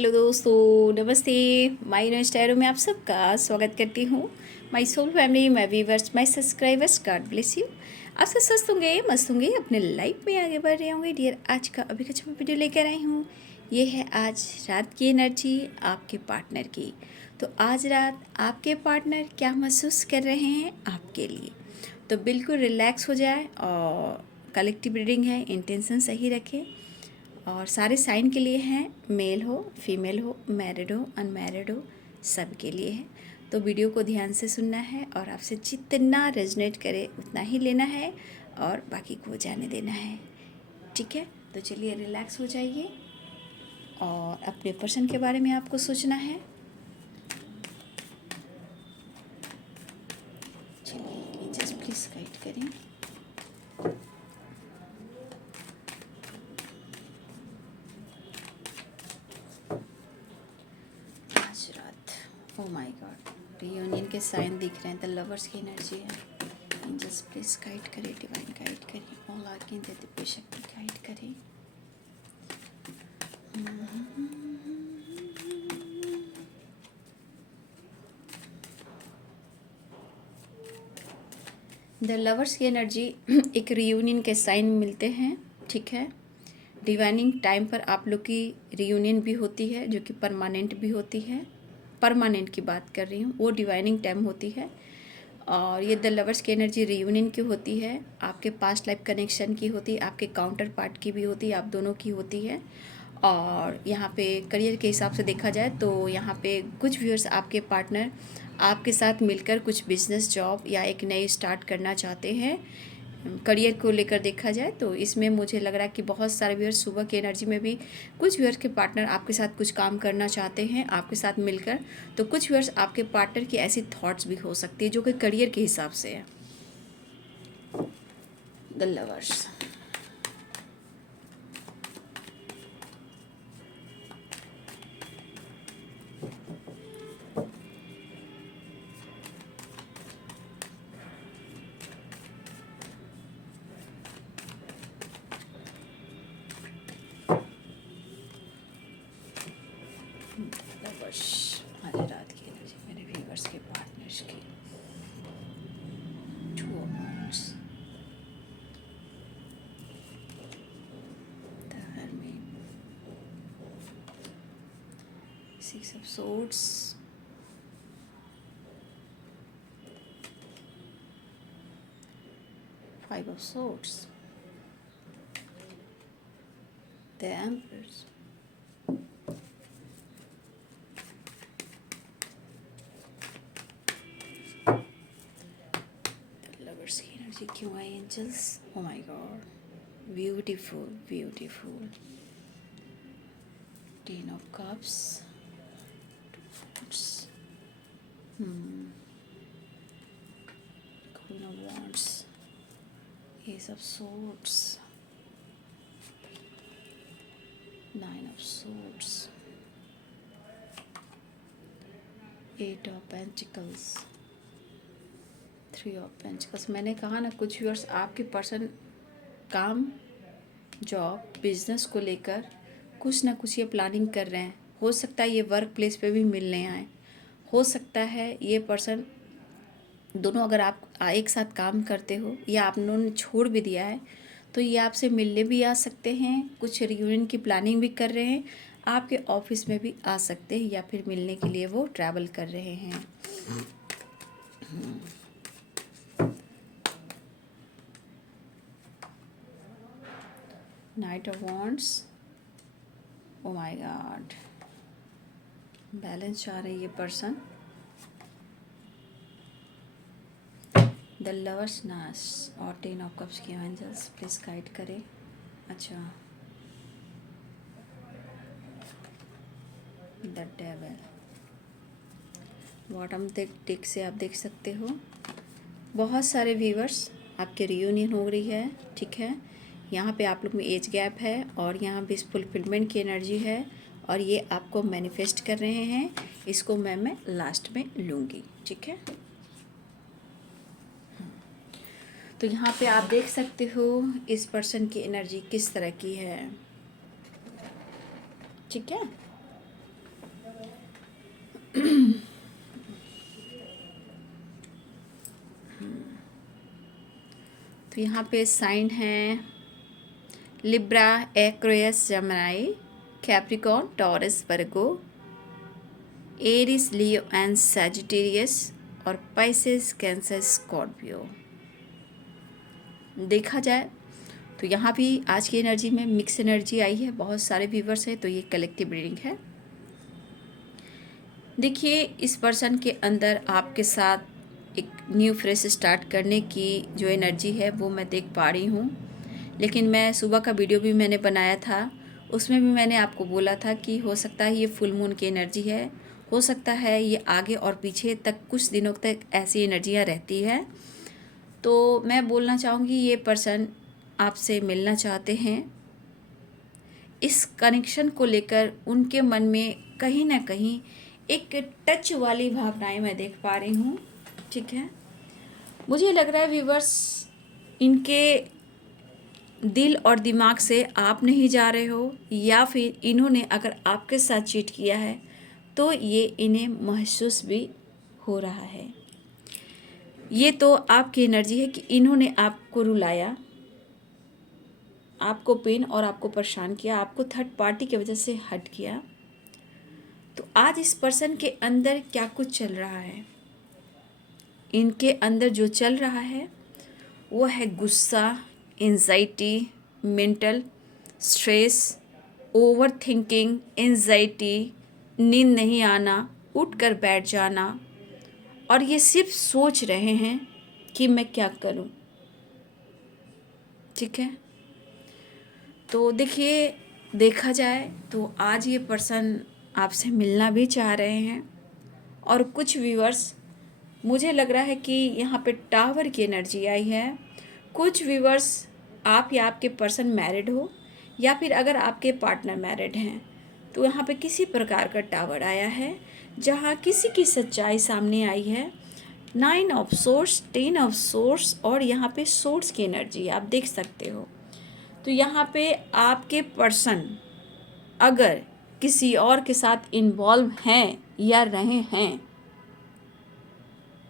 Hello दोस्तों, नमस्ते। My new tarot में आप सबका स्वागत करती हूँ। My soul family, my viewers, my subscribers, God bless you. आप सब स्वस्थ होंगे, मस्त होंगे, अपने लाइफ में आगे बढ़ रहे होंगे। डियर, आज का अभी कुछ वीडियो लेकर आई हूँ। ये है आज रात की एनर्जी आपके पार्टनर की। तो आज रात आपके पार्टनर क्या महसूस कर रहे हैं आपके लिए, तो बिल्कुल रिलैक्स हो जाए। और कलेक्टिव रीडिंग है, इंटेंशन सही रखें। और सारे साइन के लिए हैं, मेल हो, फीमेल हो, मैरिड हो, अनमैरिड हो, सब के लिए है। तो वीडियो को ध्यान से सुनना है और आपसे जितना रेजोनेट करे उतना ही लेना है और बाकी को जाने देना है। ठीक है, तो चलिए रिलैक्स हो जाइए और अपने पर्सन के बारे में आपको सोचना है। चलिए जस्ट प्लीज गाइड करें। आज रात, ओ माय गॉड, रियूनियन के साइन दिख रहे हैं। द लवर्स की एनर्जी है। एंजल्स प्लीज गाइड करें, डिवाइन गाइड करें, ऑल आर्कन दे दिव्य शक्ति गाइड करें। द लवर्स की एनर्जी एक रियूनियन के साइन मिलते हैं। ठीक है, डिवाइनिंग टाइम पर आप लोग की रियूनियन भी होती है, जो कि परमानेंट भी होती है। परमानेंट की बात कर रही हूँ, वो डिवाइनिंग टाइम होती है। और ये द लवर्स की एनर्जी रियूनियन की होती है, आपके पास्ट लाइफ कनेक्शन की होती है, आपके काउंटर पार्ट की भी होती है, आप दोनों की होती है। और यहाँ पे करियर के हिसाब से देखा जाए तो यहाँ पे कुछ व्यूअर्स आपके पार्टनर आपके साथ मिलकर कुछ बिजनेस, जॉब या एक नई स्टार्ट करना चाहते हैं। करियर को लेकर देखा जाए तो इसमें मुझे लग रहा है कि बहुत सारे व्यूअर्स सुबह की एनर्जी में भी कुछ व्यूअर्स के पार्टनर आपके साथ कुछ काम करना चाहते हैं आपके साथ मिलकर। तो कुछ व्यूअर्स आपके पार्टनर की ऐसी थॉट्स भी हो सकती है जो कि करियर के हिसाब से है। द लवर्स, लवर्स, आज रात की एनर्जी मेरे व्यूअर्स के पार्टनर्स की। Two of wands, the hermit, six of swords, five of swords, the emperors, lovers की एनर्जी क्यों आई angels? Oh my god, beautiful beautiful. Ten of cups, queen of wands, ace of swords, nine of swords, eight of pentacles, three of pentacles. मैंने कहा ना, कुछ viewers आपके person काम, job, business को लेकर कुछ ना कुछ ये प्लानिंग कर रहे हैं। हो सकता है ये वर्क प्लेस पे भी मिलने आए, हो सकता है ये पर्सन दोनों, अगर आप एक साथ काम करते हो या आप दोनों ने छोड़ भी दिया है तो ये आपसे मिलने भी आ सकते हैं। कुछ रियूनियन की प्लानिंग भी कर रहे हैं, आपके ऑफिस में भी आ सकते हैं या फिर मिलने के लिए वो ट्रैवल कर रहे हैं। Night of wands, O my God, balance चाह रही है ये पर्सन। द लवर्स नास और टेन ऑफ कप्स की एंजल्स प्लीज गाइड करें। अच्छा, द डेविल, बॉटम टिक से आप देख सकते हो बहुत सारे व्यूवर्स आपके रियूनियन हो रही है। ठीक है, यहाँ पे आप लोग में एज गैप है और यहाँ भी फुलफिलमेंट की एनर्जी है और ये आपको मैनिफेस्ट कर रहे हैं। इसको मैं लास्ट में लूँगी। ठीक है, तो यहाँ पे आप देख सकते हो इस पर्सन की एनर्जी किस तरह की है। ठीक है, तो यहाँ पे साइन है Libra, Aquarius, Gemini, Capricorn, Taurus, Virgo, Aries, Leo and Sagittarius और पाइसेस, कैंसर, स्कॉर्पियो। देखा जाए तो यहाँ भी आज की एनर्जी में मिक्स एनर्जी आई है, बहुत सारे व्यूवर्स हैं, तो ये कलेक्टिव रीडिंग है। देखिए, इस पर्सन के अंदर आपके साथ एक न्यू फ्रेश स्टार्ट करने की जो एनर्जी है वो मैं देख पा रही हूँ। लेकिन मैं सुबह का वीडियो भी मैंने बनाया था, उसमें भी मैंने आपको बोला था कि हो सकता है ये फुल मून की एनर्जी है, हो सकता है ये आगे और पीछे तक कुछ दिनों तक ऐसी एनर्जियाँ रहती है। तो मैं बोलना चाहूँगी ये पर्सन आपसे मिलना चाहते हैं। इस कनेक्शन को लेकर उनके मन में कहीं ना कहीं एक टच वाली भावनाएं मैं देख पा रही हूँ। ठीक है, मुझे लग रहा है व्यूवर्स, इनके दिल और दिमाग से आप नहीं जा रहे हो, या फिर इन्होंने अगर आपके साथ चीट किया है तो ये इन्हें महसूस भी हो रहा है। ये तो आपकी एनर्जी है कि इन्होंने आपको रुलाया, आपको पेन और आपको परेशान किया, आपको थर्ड पार्टी की वजह से हर्ट किया। तो आज इस पर्सन के अंदर क्या कुछ चल रहा है? इनके अंदर जो चल रहा है वो है गुस्सा, anxiety, mental stress, over thinking, anxiety, नींद नहीं आना, उठकर बैठ जाना, और ये सिर्फ सोच रहे हैं कि मैं क्या करूं। ठीक है, तो देखिए, देखा जाए तो आज ये पर्सन आपसे मिलना भी चाह रहे हैं। और कुछ व्यूअर्स, मुझे लग रहा है कि यहाँ पे टावर की एनर्जी आई है। कुछ व्यूअर्स, आप या आपके पर्सन मैरिड हो, या फिर अगर आपके पार्टनर मैरिड हैं तो यहाँ पे किसी प्रकार का टावर आया है जहाँ किसी की सच्चाई सामने आई है। 9 ऑफ सोर्स, 10 ऑफ सोर्स और यहाँ पे सोर्स की एनर्जी आप देख सकते हो। तो यहाँ पे आपके पर्सन अगर किसी और के साथ इन्वॉल्व हैं या रहे हैं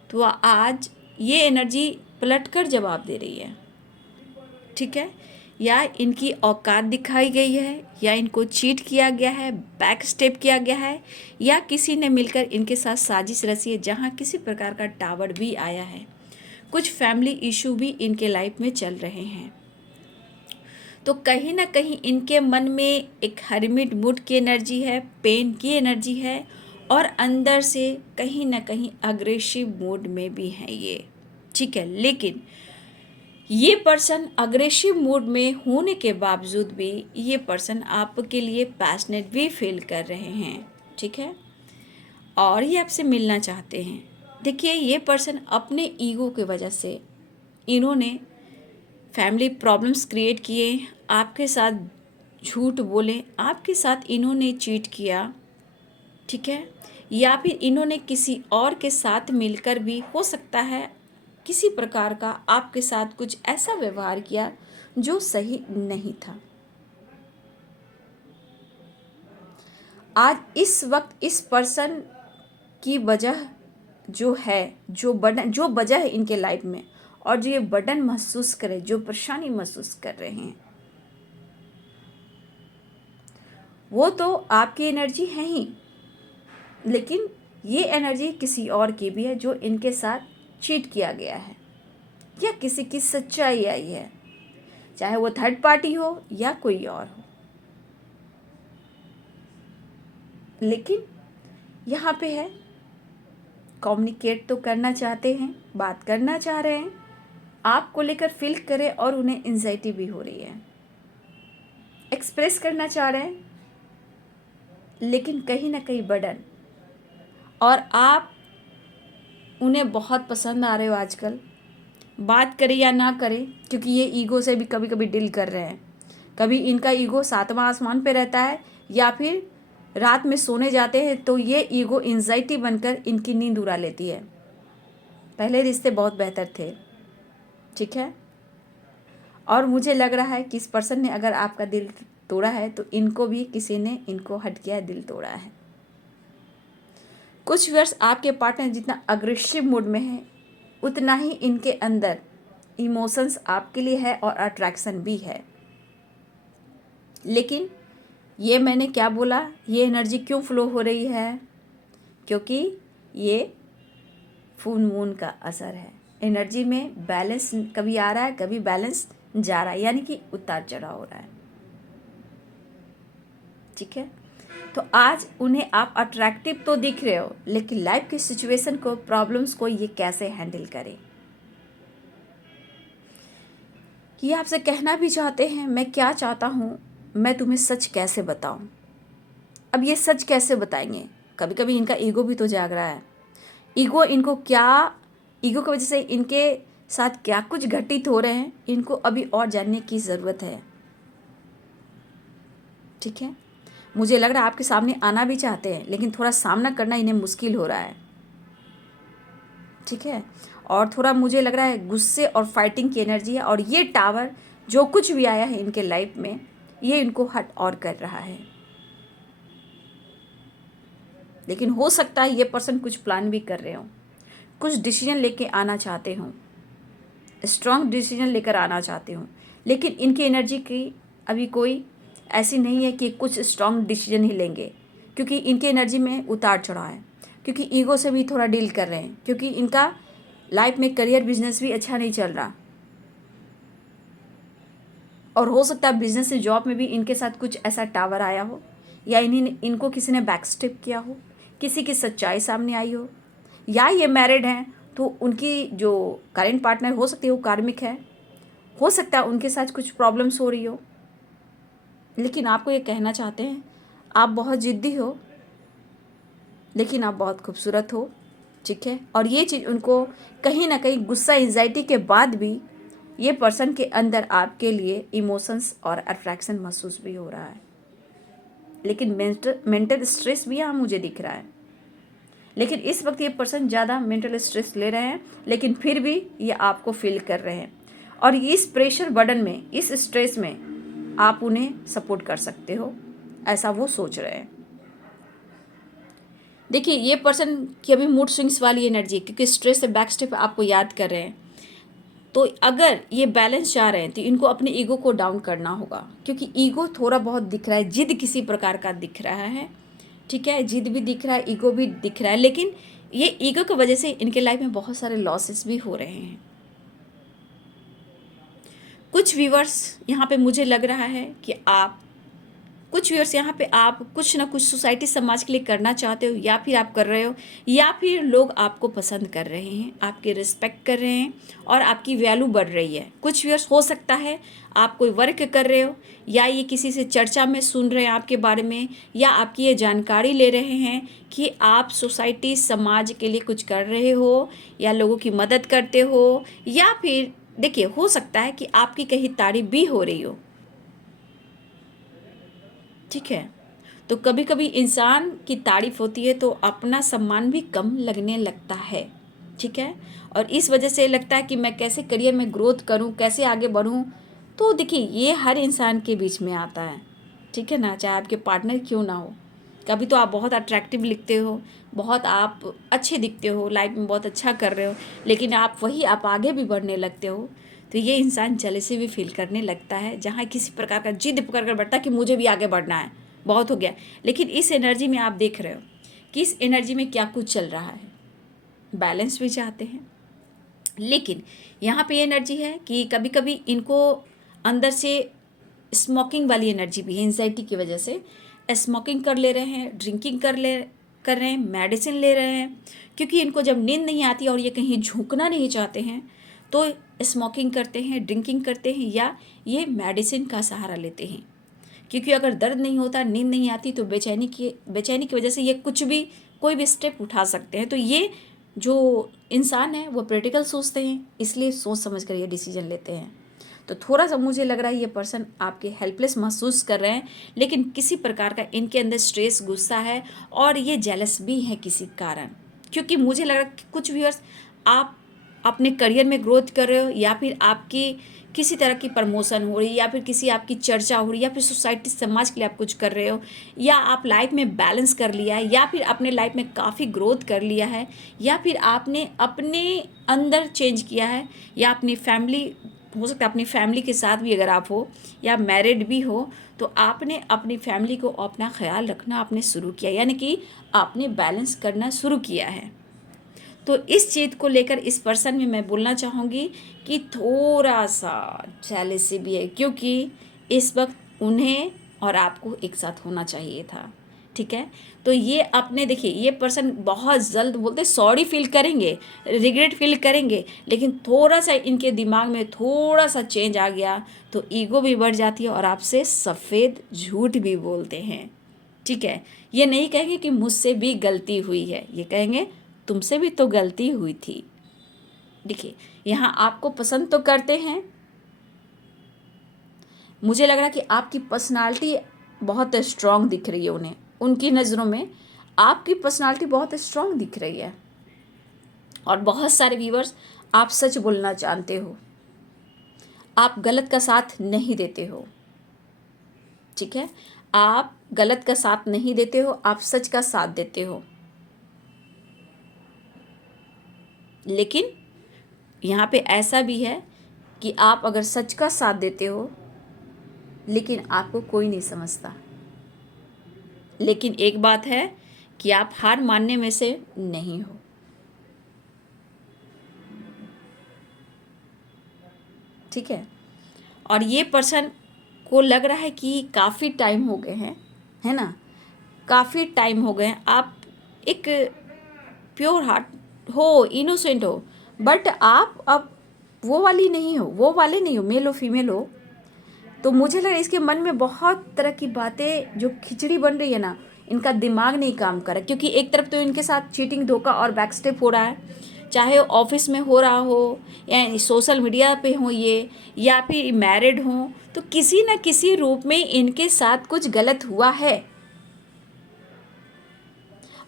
तो आज ये एनर्जी पलटकर जवाब दे रही है। ठीक है, या इनकी औकात दिखाई गई है, या इनको चीट किया गया है, बैक स्टेप किया गया है, या किसी ने मिलकर इनके साथ साजिश रची है जहाँ किसी प्रकार का टावर भी आया है। कुछ फैमिली इशू भी इनके लाइफ में चल रहे हैं। तो कहीं ना कहीं इनके मन में एक हर्मिट मूड की एनर्जी है, पेन की एनर्जी है, और अंदर से कहीं ना कहीं अग्रेसिव मूड में भी है ये। ठीक है, लेकिन ये पर्सन अग्रेसिव मूड में होने के बावजूद भी ये पर्सन आपके लिए पैशनेट भी फील कर रहे हैं। ठीक है, और ये आपसे मिलना चाहते हैं। देखिए, ये पर्सन अपने ईगो की वजह से इन्होंने फैमिली प्रॉब्लम्स क्रिएट किए, आपके साथ झूठ बोले, आपके साथ इन्होंने चीट किया। ठीक है, या फिर इन्होंने किसी और के साथ मिलकर भी हो सकता है किसी प्रकार का आपके साथ कुछ ऐसा व्यवहार किया जो सही नहीं था। आज इस वक्त इस पर्सन की वजह जो है, जो वजह है इनके लाइफ में, और जो ये बर्डन महसूस करे, जो परेशानी महसूस कर रहे हैं, वो तो आपकी एनर्जी है ही, लेकिन ये एनर्जी किसी और की भी है जो इनके साथ चीट किया गया है, या किसी की सच्चाई आई है, चाहे वो थर्ड पार्टी हो या कोई और हो। लेकिन यहाँ पे है, कम्युनिकेट तो करना चाहते हैं, बात करना चाह रहे हैं, आपको लेकर फील करे, और उन्हें एंजाइटी भी हो रही है, एक्सप्रेस करना चाह रहे हैं, लेकिन कहीं ना कहीं बर्डन, और आप उन्हें बहुत पसंद आ रहे हो आजकल, बात करें या ना करें, क्योंकि ये ईगो से भी कभी कभी डील कर रहे हैं। कभी इनका ईगो 7वां आसमान पे रहता है, या फिर रात में सोने जाते हैं तो ये ईगो एंजाइटी बनकर इनकी नींद उड़ा लेती है। पहले रिश्ते बहुत बेहतर थे। ठीक है, और मुझे लग रहा है कि इस पर्सन ने अगर आपका दिल तोड़ा है तो इनको भी किसी ने इनको हट किया, दिल तोड़ा है। कुछ व्यूअर्स आपके पार्टनर जितना अग्रेसिव मूड में है उतना ही इनके अंदर इमोशंस आपके लिए है और अट्रैक्शन भी है। लेकिन ये मैंने क्या बोला, ये एनर्जी क्यों फ्लो हो रही है? क्योंकि ये फुल मून का असर है। एनर्जी में बैलेंस कभी आ रहा है, कभी बैलेंस जा रहा है, यानी कि उतार चढ़ाव हो रहा है। ठीक है, तो आज उन्हें आप अट्रैक्टिव तो दिख रहे हो, लेकिन लाइफ की सिचुएशन को, प्रॉब्लम्स को ये कैसे हैंडल करें, ये आपसे कहना भी चाहते हैं। मैं क्या चाहता हूँ, मैं तुम्हें सच कैसे बताऊँ। अब ये सच कैसे बताएंगे? कभी कभी इनका ईगो भी तो जाग रहा है। ईगो इनको क्या, ईगो की वजह से इनके साथ क्या कुछ घटित हो रहे हैं, इनको अभी और जानने की ज़रूरत है। ठीक है, मुझे लग रहा है आपके सामने आना भी चाहते हैं, लेकिन थोड़ा सामना करना इन्हें मुश्किल हो रहा है। ठीक है, और थोड़ा मुझे लग रहा है गुस्से और फाइटिंग की एनर्जी है, और ये टावर जो कुछ भी आया है इनके लाइफ में, ये इनको हट और कर रहा है। लेकिन हो सकता है ये पर्सन कुछ प्लान भी कर रहे हो, कुछ डिसीजन लेके आना चाहते हो, स्ट्रॉन्ग डिसीजन लेकर आना चाहते हो, लेकिन इनकी एनर्जी की अभी कोई ऐसी नहीं है कि कुछ स्ट्रॉन्ग डिसीजन ही लेंगे, क्योंकि इनकी एनर्जी में उतार चढ़ाव है, क्योंकि ईगो से भी थोड़ा डील कर रहे हैं, क्योंकि इनका लाइफ में करियर बिजनेस भी अच्छा नहीं चल रहा, और हो सकता है बिजनेस से जॉब में भी इनके साथ कुछ ऐसा टावर आया हो, या इनको किसी ने बैकस्टेप किया हो, किसी की सच्चाई सामने आई हो, या ये मैरिड हैं तो उनकी जो करेंट पार्टनर हो सकती है वो कार्मिक है, हो सकता है उनके साथ कुछ प्रॉब्लम्स हो रही हो। लेकिन आपको ये कहना चाहते हैं, आप बहुत ज़िद्दी हो, लेकिन आप बहुत खूबसूरत हो। ठीक है, और ये चीज़ उनको कहीं ना कहीं गुस्सा, एंजाइटी के बाद भी ये पर्सन के अंदर आपके लिए इमोशंस और अट्रैक्शन महसूस भी हो रहा है। लेकिन मेंटल स्ट्रेस भी यहाँ मुझे दिख रहा है। लेकिन इस वक्त ये पर्सन ज़्यादा मेंटल स्ट्रेस ले रहे हैं, लेकिन फिर भी ये आपको फील कर रहे हैं, और इस प्रेशर बर्डन में, इस स्ट्रेस में आप उन्हें सपोर्ट कर सकते हो, ऐसा वो सोच रहे हैं। देखिए, ये पर्सन की अभी मूड स्विंग्स वाली एनर्जी, क्योंकि स्ट्रेस से बैक स्टेप आपको याद कर रहे हैं, तो अगर ये बैलेंस चाह रहे हैं तो इनको अपने ईगो को डाउन करना होगा, क्योंकि ईगो थोड़ा बहुत दिख रहा है, जिद किसी प्रकार का दिख रहा है। ठीक है, जिद भी दिख रहा है, ईगो भी दिख रहा है, लेकिन ये ईगो की वजह से इनके लाइफ में बहुत सारे लॉसेस भी हो रहे हैं। कुछ व्यूअर्स यहाँ पे मुझे लग रहा है कि कुछ व्यूअर्स यहाँ पे आप कुछ ना कुछ सोसाइटी, समाज के लिए करना चाहते हो, या फिर आप कर रहे हो, या फिर लोग आपको पसंद कर रहे हैं, आपके रिस्पेक्ट कर रहे हैं, और आपकी वैल्यू बढ़ रही है। कुछ व्यूअर्स हो सकता है आप कोई वर्क कर रहे हो, या ये किसी से चर्चा में सुन रहे हैं आपके बारे में, या आपकी ये जानकारी ले रहे हैं कि आप सोसाइटी, समाज के लिए कुछ कर रहे हो, या लोगों की मदद करते हो, या फिर देखिए हो सकता है कि आपकी कहीं तारीफ भी हो रही हो। ठीक है, तो कभी कभी इंसान की तारीफ होती है तो अपना सम्मान भी कम लगने लगता है। ठीक है, और इस वजह से लगता है कि मैं कैसे करियर में ग्रोथ करूं, कैसे आगे बढ़ूं। तो देखिए, ये हर इंसान के बीच में आता है। ठीक है ना, चाहे आपके पार्टनर क्यों ना हो। कभी तो आप बहुत अट्रैक्टिव लिखते हो, बहुत आप अच्छे दिखते हो, लाइफ में बहुत अच्छा कर रहे हो, लेकिन आप आगे भी बढ़ने लगते हो, तो ये इंसान जेलसी भी फील करने लगता है, जहाँ किसी प्रकार का जिद पकड़ कर बैठता है कि मुझे भी आगे बढ़ना है, बहुत हो गया। लेकिन इस एनर्जी में आप देख रहे हो कि इस एनर्जी में क्या कुछ चल रहा है, बैलेंस भी चाहते हैं, लेकिन यहाँ पे ये एनर्जी है कि कभी कभी इनको अंदर से स्मोकिंग वाली एनर्जी भी है। एंजाइटी की वजह से स्मोकिंग कर ले रहे हैं, ड्रिंकिंग कर रहे हैं, मेडिसिन ले रहे हैं, क्योंकि इनको जब नींद नहीं आती और ये कहीं झुकना नहीं चाहते हैं तो स्मोकिंग करते हैं, ड्रिंकिंग करते हैं, या ये मेडिसिन का सहारा लेते हैं। क्योंकि अगर दर्द नहीं होता, नींद नहीं आती, तो बेचैनी की वजह से ये कोई भी स्टेप उठा सकते हैं। तो ये जो इंसान है वो प्रैक्टिकल सोचते हैं, इसलिए सोच समझ कर ये डिसीजन लेते हैं। तो थोड़ा सा मुझे लग रहा है ये पर्सन आपके हेल्पलेस महसूस कर रहे हैं, लेकिन किसी प्रकार का इनके अंदर स्ट्रेस, गुस्सा है, और ये जेलस भी है किसी कारण। क्योंकि मुझे लग रहा है कि कुछ व्यूअर्स आप अपने करियर में ग्रोथ कर रहे हो, या फिर आपकी किसी तरह की प्रमोशन हो रही है, या फिर किसी आपकी चर्चा हो रही है, या फिर सोसाइटी समाज के लिए आप कुछ कर रहे हो, या आप लाइफ में बैलेंस कर लिया है, या फिर अपने लाइफ में काफ़ी ग्रोथ कर लिया है, या फिर आपने अपने अंदर चेंज किया है, या अपनी फैमिली, हो सकता है अपनी फैमिली के साथ भी अगर आप हो या मैरिड भी हो, तो आपने अपनी फैमिली को अपना ख्याल रखना आपने शुरू किया, यानी कि आपने बैलेंस करना शुरू किया है। तो इस चीज़ को लेकर इस पर्सन में मैं बोलना चाहूँगी कि थोड़ा सा जेलसी भी है, क्योंकि इस वक्त उन्हें और आपको एक साथ होना चाहिए था। ठीक है, तो ये अपने देखिए, ये पर्सन बहुत जल्द बोलते सॉरी फील करेंगे, रिग्रेट फील करेंगे, लेकिन थोड़ा सा इनके दिमाग में थोड़ा सा चेंज आ गया तो ईगो भी बढ़ जाती है और आपसे सफ़ेद झूठ भी बोलते हैं। ठीक है, ये नहीं कहेंगे कि मुझसे भी गलती हुई है, ये कहेंगे तुमसे भी तो गलती हुई थी। देखिए, यहाँ आपको पसंद तो करते हैं, मुझे लग रहा है कि आपकी पर्सनालिटी बहुत स्ट्रांग दिख रही है उन्हें, उनकी नज़रों में आपकी पर्सनालिटी बहुत स्ट्रांग दिख रही है। और बहुत सारे व्यूअर्स, आप सच बोलना जानते हो, आप गलत का साथ नहीं देते हो। ठीक है, आप गलत का साथ नहीं देते हो, आप सच का साथ देते हो। लेकिन यहाँ पे ऐसा भी है कि आप अगर सच का साथ देते हो लेकिन आपको कोई नहीं समझता। लेकिन एक बात है कि आप हार मानने में से नहीं हो। ठीक है, और ये पर्सन को लग रहा है कि काफ़ी टाइम हो गए हैं, है ना, काफ़ी टाइम हो गए हैं, आप एक प्योर हार्ट हो, इनोसेंट हो, बट आप अब वो वाली नहीं हो, वो वाले नहीं हो, मेल हो फीमेल हो। तो मुझे लग रहा है इसके मन में बहुत तरह की बातें जो खिचड़ी बन रही है ना, इनका दिमाग नहीं काम कर रहा, क्योंकि एक तरफ तो इनके साथ चीटिंग, धोखा और बैकस्टेप हो रहा है, चाहे ऑफिस में हो रहा हो या सोशल मीडिया पे हो ये, या फिर मैरिड हो, तो किसी न किसी रूप में इनके साथ कुछ गलत हुआ है।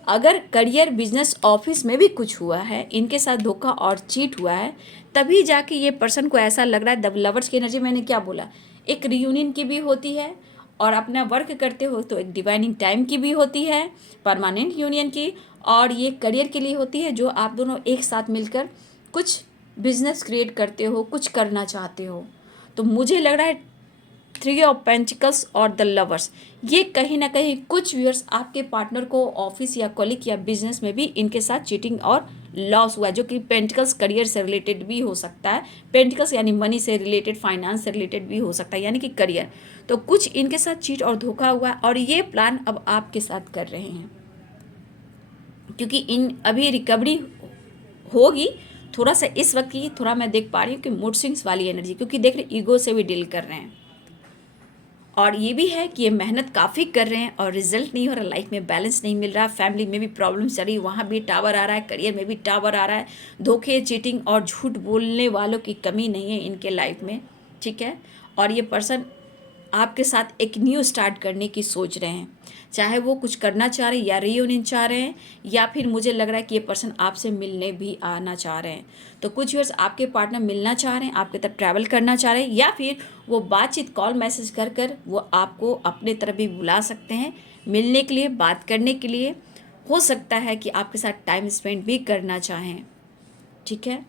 अगर करियर, बिजनेस, ऑफिस में भी कुछ हुआ है, इनके साथ धोखा और चीट हुआ है, तभी जाके ये पर्सन को ऐसा लग रहा है। द लवर्स की एनर्जी मैंने क्या बोला, एक रियूनियन की भी होती है, और अपना वर्क करते हो तो एक डिवाइनिंग टाइम की भी होती है, परमानेंट यूनियन की, और ये करियर के लिए होती है जो आप दोनों एक साथ मिलकर कुछ बिजनेस क्रिएट करते हो, कुछ करना चाहते हो। तो मुझे लग रहा है 3 ऑफ पेंटिकल्स और द लवर्स, ये कहीं ना कहीं कुछ व्यूअर्स आपके पार्टनर को ऑफिस या कॉलिग या बिजनेस में भी इनके साथ चीटिंग और लॉस हुआ है, जो कि पेंटिकल्स करियर से रिलेटेड भी हो सकता है, पेंटिकल्स यानी मनी से रिलेटेड, फाइनेंस से रिलेटेड भी हो सकता है, यानी कि करियर। तो कुछ इनके साथ चीट और धोखा हुआ है, और ये प्लान अब आपके साथ कर रहे हैं, क्योंकि इन अभी रिकवरी होगी थोड़ा सा इस वक्त की, थोड़ा मैं देख पा रही हूँ कि मूड स्विंग्स वाली एनर्जी, क्योंकि देख रहे ईगो से भी डील कर रहे हैं, और ये भी है कि ये मेहनत काफ़ी कर रहे हैं और रिजल्ट नहीं हो रहा, लाइफ में बैलेंस नहीं मिल रहा, फैमिली में भी प्रॉब्लम चल रही है, वहाँ भी टावर आ रहा है, करियर में भी टावर आ रहा है, धोखे, चीटिंग और झूठ बोलने वालों की कमी नहीं है इनके लाइफ में। ठीक है, और ये पर्सन आपके साथ एक न्यू स्टार्ट करने की सोच रहे हैं, चाहे वो कुछ करना चाह रहे हैं या रियूनियन चाह रहे हैं, या फिर मुझे लग रहा है कि ये पर्सन आपसे मिलने भी आना चाह रहे हैं। तो कुछ व्यूअर्स आपके पार्टनर मिलना चाह रहे हैं, आपके तरफ ट्रैवल करना चाह रहे हैं, या फिर वो बातचीत, कॉल मैसेज कर कर वो आपको अपने तरफ भी बुला सकते हैं मिलने के लिए, बात करने के लिए। हो सकता है कि आपके साथ टाइम स्पेंड भी करना चाहें। ठीक है,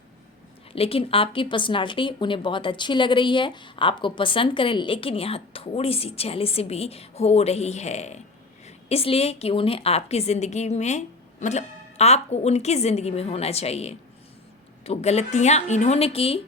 लेकिन आपकी पर्सनालिटी उन्हें बहुत अच्छी लग रही है, आपको पसंद करें, लेकिन यहाँ थोड़ी सी जेलसी भी हो रही है, इसलिए कि उन्हें आपकी ज़िंदगी में, मतलब आपको उनकी ज़िंदगी में होना चाहिए। तो गलतियाँ इन्होंने की,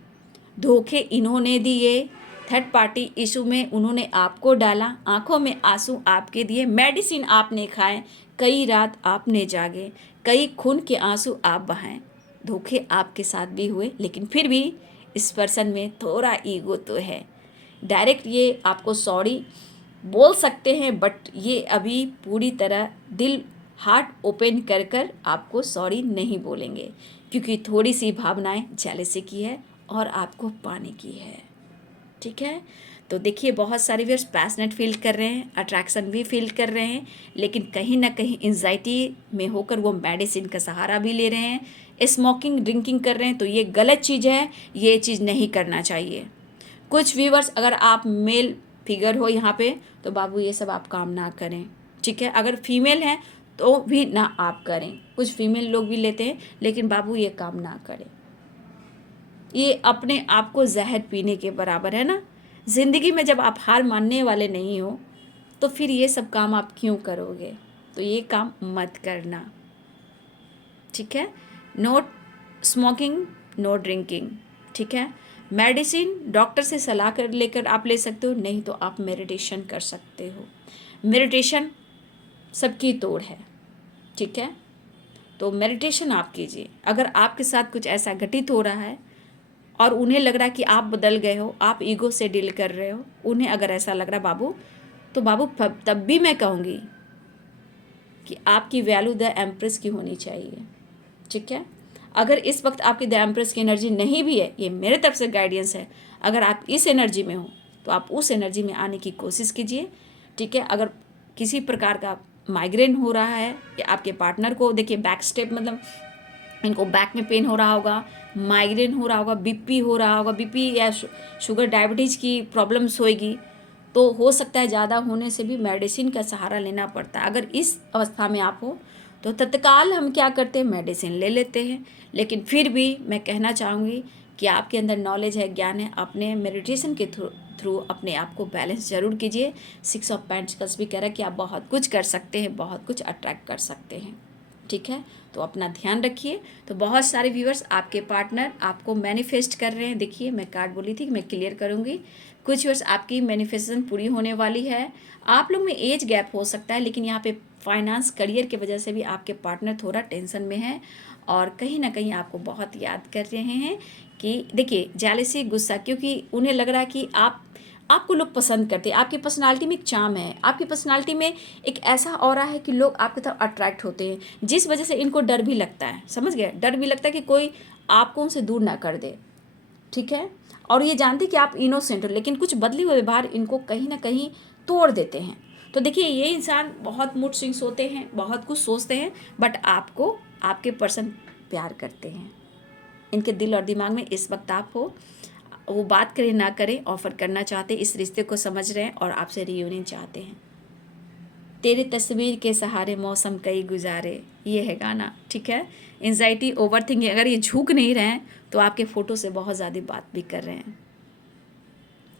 धोखे इन्होंने दिए, थर्ड पार्टी इशू में उन्होंने आपको डाला, आंखों में आंसू आपके दिए, मेडिसिन आपने खाए, कई रात आपने जागे, कई खून के आंसू आप बहाएं, धोखे आपके साथ भी हुए, लेकिन फिर भी इस पर्सन में थोड़ा ईगो तो है। डायरेक्ट ये आपको सॉरी बोल सकते हैं, बट ये अभी पूरी तरह दिल, हार्ट ओपन कर कर आपको सॉरी नहीं बोलेंगे, क्योंकि थोड़ी सी भावनाएं जेलसी की है और आपको पाने की है। ठीक है, तो देखिए बहुत सारे व्यूअर्स पैशनेट फील कर रहे हैं, अट्रैक्शन भी फील कर रहे हैं, लेकिन कहीं ना कहीं एंजाइटी में होकर वो मेडिसिन का सहारा भी ले रहे हैं, स्मोकिंग ड्रिंकिंग कर रहे हैं। तो ये गलत चीज़ है, ये चीज़ नहीं करना चाहिए। कुछ व्यूअर्स अगर आप मेल फिगर हो यहाँ पे तो बाबू ये सब आप काम ना करें, ठीक है। अगर फीमेल हैं तो भी ना आप करें, कुछ फीमेल लोग भी लेते हैं, लेकिन बाबू ये काम ना करें। ये अपने आप को जहर पीने के बराबर है ना। ज़िंदगी में जब आप हार मानने वाले नहीं हो तो फिर ये सब काम आप क्यों करोगे। तो ये काम मत करना, ठीक है। नो स्मोकिंग, नो ड्रिंकिंग, ठीक है। मेडिसिन डॉक्टर से सलाह कर लेकर आप ले सकते हो, नहीं तो आप मेडिटेशन कर सकते हो। मेडिटेशन सबकी तोड़ है, ठीक है। तो मेडिटेशन आप कीजिए। अगर आपके साथ कुछ ऐसा घटित हो रहा है और उन्हें लग रहा है कि आप बदल गए हो, आप ईगो से डील कर रहे हो, उन्हें अगर ऐसा लग रहा बाबू, तो बाबू तब भी मैं कहूँगी कि आपकी वैल्यू द एम्प्रेस की होनी चाहिए, ठीक है। अगर इस वक्त आपकी द एम्प्रेस की एनर्जी नहीं भी है, ये मेरे तरफ से गाइडेंस है, अगर आप इस एनर्जी में हो तो आप उस एनर्जी में आने की कोशिश कीजिए, ठीक है। अगर किसी प्रकार का माइग्रेन हो रहा है या आपके पार्टनर को देखिए बैक स्टेप मतलब इनको बैक में पेन हो रहा होगा, माइग्रेन हो रहा होगा, बीपी हो रहा होगा, बीपी या शुगर डायबिटीज़ की प्रॉब्लम्स होएगी, तो हो सकता है ज़्यादा होने से भी मेडिसिन का सहारा लेना पड़ता है। अगर इस अवस्था में आप हो तो तत्काल हम क्या करते हैं, मेडिसिन ले लेते हैं। लेकिन फिर भी मैं कहना चाहूँगी कि आपके अंदर नॉलेज है, ज्ञान है, अपने मेडिटेशन के थ्रू अपने आप को बैलेंस ज़रूर कीजिए। 6 ऑफ पेंटिकल्स भी कह रहा है कि आप बहुत कुछ कर सकते हैं, बहुत कुछ अट्रैक्ट कर सकते हैं, ठीक है। तो अपना ध्यान रखिए। तो बहुत सारे व्यूअर्स आपके पार्टनर आपको मैनिफेस्ट कर रहे हैं। देखिए मैं कार्ड बोली थी कि मैं क्लियर करूँगी। कुछ व्यूअर्स आपकी मैनिफेस्टेशन पूरी होने वाली है। आप लोग में एज गैप हो सकता है, लेकिन यहाँ पे फाइनेंस करियर की वजह से भी आपके पार्टनर थोड़ा टेंशन में है और कहीं ना कहीं आपको बहुत याद कर रहे हैं कि देखिए जेलसी, गुस्सा, क्योंकि उन्हें लग रहा है कि आपको लोग पसंद करते हैं। आपकी पर्सनालिटी में एक चार्म है, आपकी पर्सनालिटी में एक ऐसा ऑरा है कि लोग आपकी तरफ अट्रैक्ट होते हैं, जिस वजह से इनको डर भी लगता है, समझ गए। डर भी लगता है कि कोई आपको उनसे दूर ना कर दे, ठीक है। और ये जानते कि आप इनोसेंट हो, लेकिन कुछ बदले हुए व्यवहार इनको कहीं ना कहीं तोड़ देते हैं। तो देखिए ये इंसान बहुत मूड स्विंग्स होते हैं, बहुत कुछ सोचते हैं, बट आपको आपके पर्सन प्यार करते हैं। इनके दिल और दिमाग में इस वक्त आप हो, वो बात करें ना करें, ऑफर करना चाहते हैं, इस रिश्ते को समझ रहे हैं और आपसे रियूनियन चाहते हैं। तेरे तस्वीर के सहारे मौसम कई गुजारे, ये है गाना, ठीक है। एंजाइटी, ओवरथिंकिंग, अगर ये झुक नहीं रहे हैं तो आपके फ़ोटो से बहुत ज़्यादा बात भी कर रहे हैं,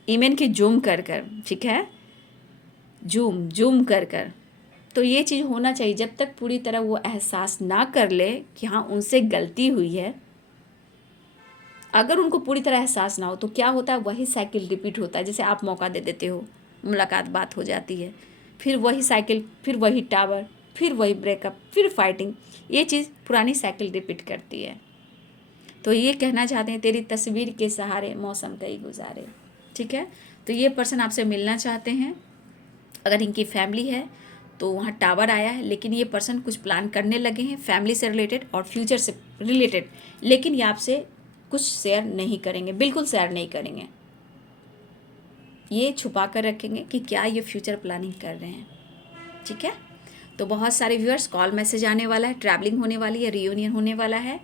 इमेन की जूम कर कर, ठीक है, जूम जूम कर कर। तो ये चीज़ होना चाहिए। जब तक पूरी तरह वो एहसास ना कर ले कि हाँ उनसे गलती हुई है, अगर उनको पूरी तरह एहसास ना हो तो क्या होता है, वही साइकिल रिपीट होता है। जैसे आप मौका दे देते हो, मुलाकात, बात हो जाती है, फिर वही साइकिल, फिर वही टावर, फिर वही ब्रेकअप, फिर फाइटिंग, ये चीज़ पुरानी साइकिल रिपीट करती है। तो ये कहना चाहते हैं तेरी तस्वीर के सहारे मौसम कई गुजारे, ठीक है। तो ये पर्सन आपसे मिलना चाहते हैं। अगर इनकी फैमिली है तो वहाँ टावर आया है, लेकिन ये पर्सन कुछ प्लान करने लगे हैं फैमिली से रिलेटेड और फ्यूचर से रिलेटेड, लेकिन ये आपसे कुछ शेयर नहीं करेंगे, बिल्कुल शेयर नहीं करेंगे। ये छुपा कर रखेंगे कि क्या ये फ्यूचर प्लानिंग कर रहे हैं, ठीक है। तो बहुत सारे व्यूअर्स, कॉल मैसेज आने वाला है, ट्रैवलिंग होने वाली है, रियूनियन होने वाला है।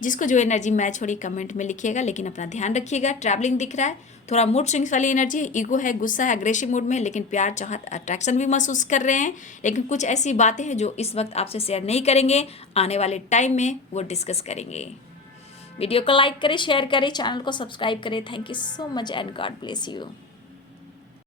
जिसको जो एनर्जी मैच हो रही कमेंट में लिखिएगा, लेकिन अपना ध्यान रखिएगा। ट्रैवलिंग दिख रहा है, थोड़ा मूड स्विंग्स वाली एनर्जी, ईगो है, गुस्सा है, अग्रेसिव मूड में, लेकिन प्यार, चाहत, अट्रैक्शन भी महसूस कर रहे हैं। लेकिन कुछ ऐसी बातें हैं जो इस वक्त आपसे शेयर नहीं करेंगे, आने वाले टाइम में वो डिस्कस करेंगे। वीडियो को लाइक करें, शेयर करें, चैनल को सब्सक्राइब करें। Thank you so much and God bless you.